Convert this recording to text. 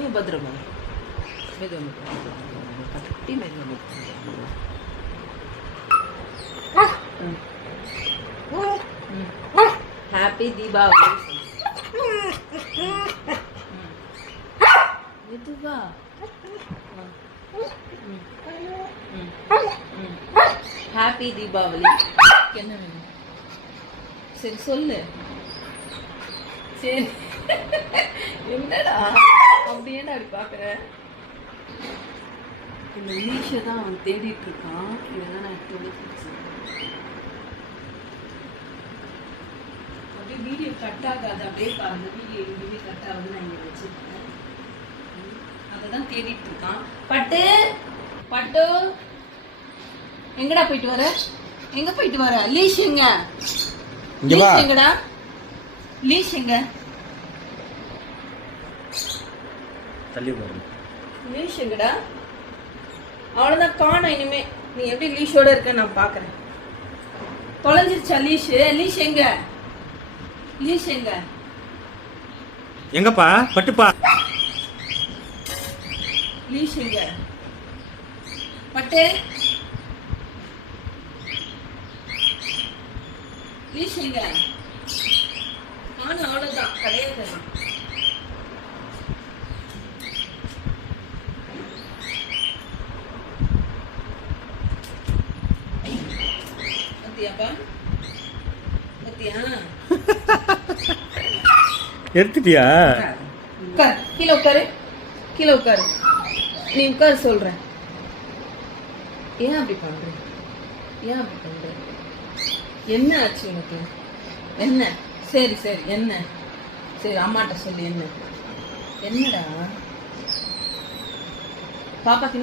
ஐயோ பத்திரமா மெதுவாக கட்டி மெதுவாக ஹாப்பி தீபாவளி மெதுவா ஹாப்பி தீபாவளி என்ன வேணும் சரி சொல்லு சரி என்னடா அப்படியேடா அப்படி பார்க்குற இந்த லீஷை தான் அவன் தேடிட்டு இருக்கான் இதெல்லாம் நான் எடுத்து அப்படியே வீடியோ கட் ஆகாது அப்படியே பாருங்க வீடியோ எங்கேயுமே கட் ஆகுது நான் இங்கே வச்சுருக்கேன் அதை தான் தேடிட்டு இருக்கான் பட்டு பட்டு எங்கடா போயிட்டு வர எங்க போயிட்டு வர லீஷ் எங்க லீஷ் எங்கடா லீஷ் எங்க தள்ளி பாருங்க லீஷ் எங்கடா அவ்வளோதான் காணும் இனிமே நீ எப்படி லீஷோட இருக்க நான் பார்க்குறேன் தொலைஞ்சிருச்சா லீஷ் லீஷ் எங்க லீஷ் எங்க எங்கப்பா பட்டுப்பா லீஷ் எங்க பட்டு லீஷ் எங்க காணும் அவ்வளோதான் கிடையாது எடுத்துட்டியா கீழே உட்காரு கீழே உட்காரு நீ உட்காரு சொல்றேன் ஏன் அப்படி பண்ற ஏன் அப்படி பண்ற என்ன ஆச்சு உனக்கு என்ன சரி சரி என்ன சரி அம்மாட்ட சொல்லி என்ன என்னடா பாப்பாக்கு என்ன